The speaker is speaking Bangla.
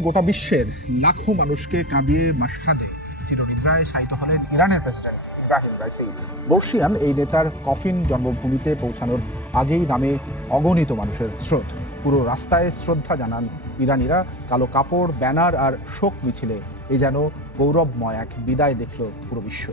গোটা বিশ্বের লাখো মানুষকে কাঁদিয়ে মাশহাদে চিরনিদ্রায় শায়িত হলেন ইরানের প্রেসিডেন্ট ইব্রাহিম রাইসি। বর্ষিয়ান এই নেতার কফিন জন্মভূমিতে পৌঁছানোর আগেই নামে অগণিত মানুষের স্রোত। পুরো রাস্তায় শ্রদ্ধা জানান ইরানিরা। কালো কাপড়, ব্যানার আর শোক মিছিলে এ যেন গৌরবময় এক বিদায় দেখল পুরো বিশ্ব।